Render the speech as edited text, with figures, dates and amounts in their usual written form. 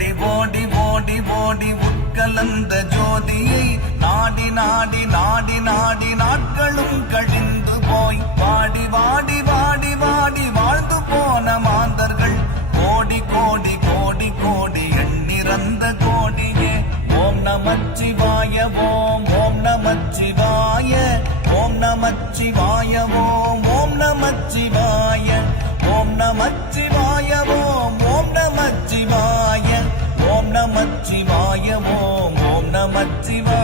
ஓடி ஓடி ஓடி ஓடி உட்கலந்த ஜோதியை நாடி நாடி நாடி நாடி நாட்களும் கழிந்து போய் வாடி வாடி வாடி வாடி வாழ்ந்து போன மாந்தர்கள் கோடி கோடி கோடி கோடி எண்ணிறந்த கோடியே. ஓம் நமச்சிவாய ஓம் ஓம் நமச்சிவாய ஓம் நமச்சிவாய ஓம் ஓம் நமச்சிவாய ஓம் நமச்சிவாய ஓம் ஓம் நமச்சிவாய ஓம் நமச்சிவாய ஓம் ஓம் நமச்சிவாய.